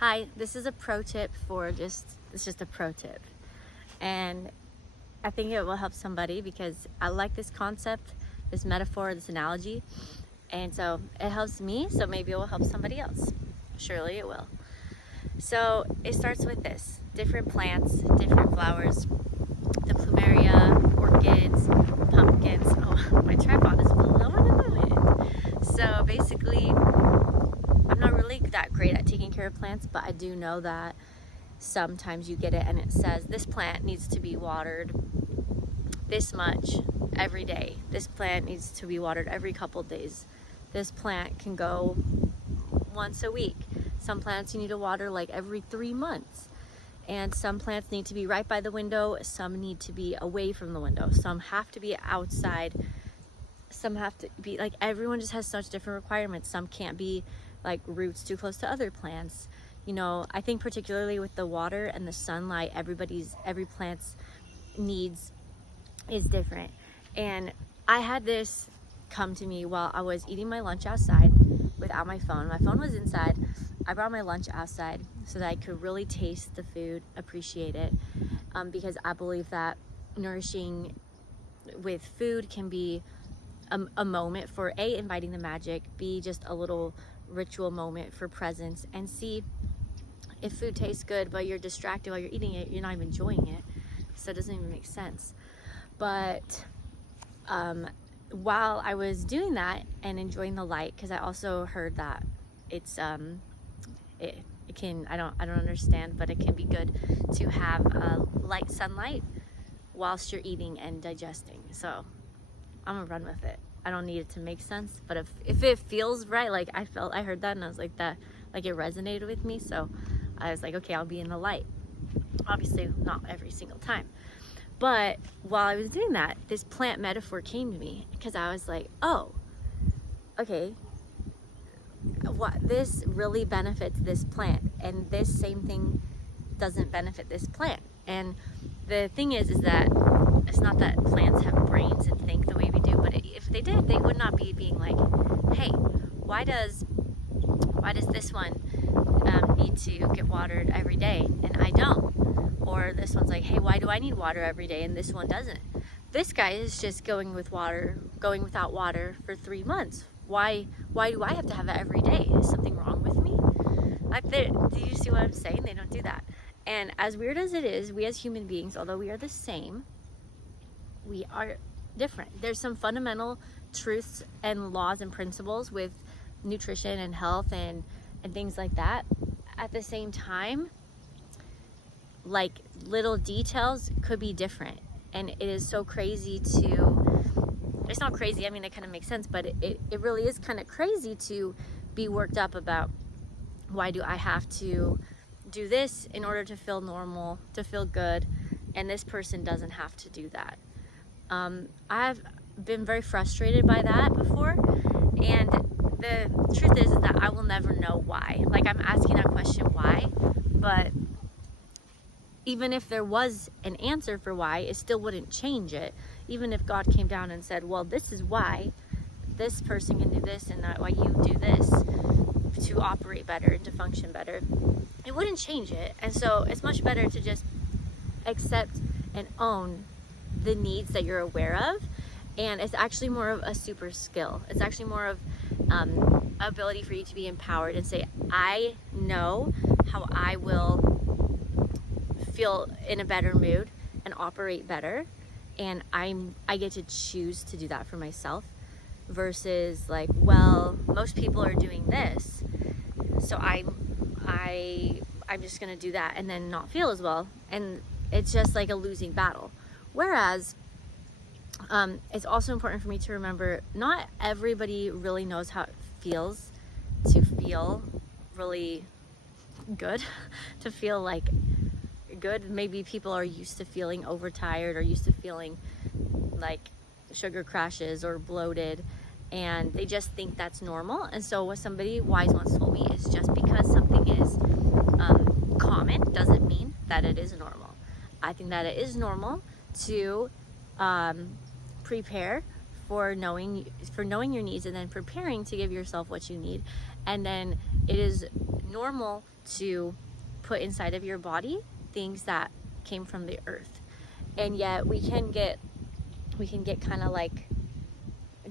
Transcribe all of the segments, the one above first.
Hi, this is a pro tip it's just a pro tip. And I think it will help somebody because I like this concept, this metaphor, this analogy. And so it helps me, so maybe it will help somebody else. Surely it will. So it starts with this: different plants, different flowers, the plumeria, orchids, pumpkins. Oh, my tripod is blowing in the wind. So basically, I'm not really that great at taking care of plants, but I do know that sometimes you get it and it says this plant needs to be watered this much every day. This plant needs to be watered every couple days. This plant can go once a week. Some plants you need to water like every 3 months. And some plants need to be right by the window. Some need to be away from the window. Some have to be outside. Some have to be like, everyone just has such different requirements. Some can't be like roots too close to other plants. You know, I think particularly with the water and the sunlight, every plant's needs is different. And I had this come to me while I was eating my lunch outside without my phone. My phone was inside. I brought my lunch outside so that I could really taste the food, appreciate it, because I believe that nourishing with food can be a moment for A, inviting the magic, B, just a little ritual moment for presence, and C, if food tastes good but you're distracted while you're eating it, you're not even enjoying it, so it doesn't even make sense. But while I was doing that and enjoying the light, because I also heard that it's it can, I don't understand, but it can be good to have light sunlight whilst you're eating and digesting. So I'm gonna run with it. I don't need it to make sense, but if it feels right, like I heard that and I was like, that, like, it resonated with me. So I was like, okay, I'll be in the light. Obviously not every single time, but while I was doing that, this plant metaphor came to me because I was like, oh, okay, what, this really benefits this plant, and this same thing doesn't benefit this plant. And the thing is that it's not that plants have brains and think the way we do, but if they did, they would not be being like, hey, why does this one need to get watered every day and I don't? Or this one's like, hey, why do I need water every day and this one doesn't? This guy is just going without water for 3 months. Why do I have to have it every day? Is something wrong with me? Like, do you see what I'm saying? They don't do that. And as weird as it is, we as human beings, although we are the same, we are different. There's some fundamental truths and laws and principles with nutrition and health and things like that. At the same time, like, little details could be different. And it is so crazy it's not crazy, I mean, it kind of makes sense, but it really is kind of crazy to be worked up about, why do I have to do this in order to feel normal, to feel good, and this person doesn't have to do that. I've been very frustrated by that before, and the truth is that I will never know why. Like, I'm asking that question, why, but even if there was an answer for why, it still wouldn't change it. Even if God came down and said, well, this is why this person can do this and not why you do this, to operate better and to function better, it wouldn't change it. And so it's much better to just accept and own the needs that you're aware of. And it's actually more of a super skill. It's actually more of ability for you to be empowered and say, I know how I will feel in a better mood and operate better, and I get to choose to do that for myself, versus like, well, most people are doing this, so I'm just gonna do that and then not feel as well, and it's just like a losing battle. Whereas it's also important for me to remember, not everybody really knows how it feels to feel really good, to feel like good. Maybe people are used to feeling overtired or used to feeling like sugar crashes or bloated, and they just think that's normal. And so what somebody wise once told me is, just because something is common doesn't mean that it is normal. I think that it is normal to prepare for knowing your needs, and then preparing to give yourself what you need. And then it is normal to put inside of your body things that came from the earth. And yet we can get kind of like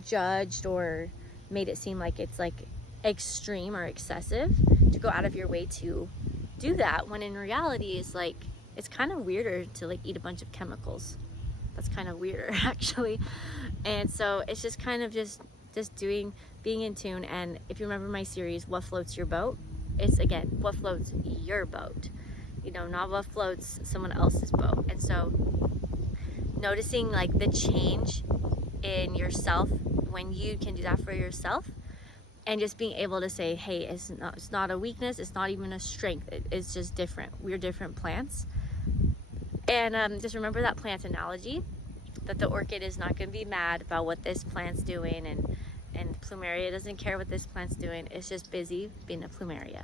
judged or made it seem like it's like extreme or excessive to go out of your way to do that, when in reality it's like, it's kind of weirder to like eat a bunch of chemicals. That's kind of weirder actually. And so it's just kind of just being in tune. And if you remember my series, What Floats Your Boat, it's again, what floats your boat, you know, not what floats someone else's boat. And so noticing like the change in yourself when you can do that for yourself, and just being able to say, hey, it's not a weakness, it's not even a strength, it's just different. We're different plants. And just remember that plant analogy, that the orchid is not going to be mad about what this plant's doing, and plumeria doesn't care what this plant's doing. It's just busy being a plumeria.